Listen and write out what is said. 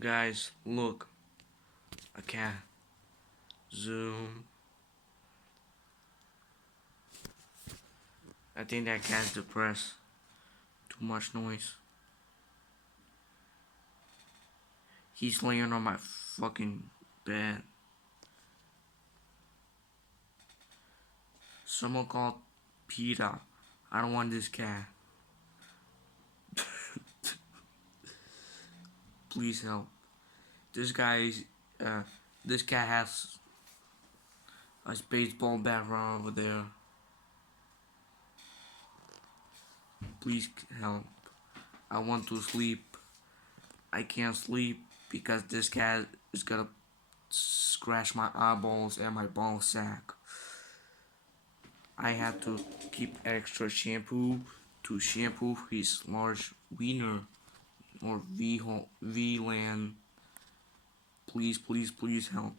Guys, look. A cat. Zoom. I think that cat's depressed. Too much noise. He's laying on my fucking bed. Someone called PETA. I don't want this cat. Please help. This guy's, this cat has a baseball background over there. Please help. I want to sleep. I can't sleep because this cat is gonna scratch my eyeballs and my ball sack. I have to keep extra shampoo to shampoo his large wiener or V-land. Please, please, please help.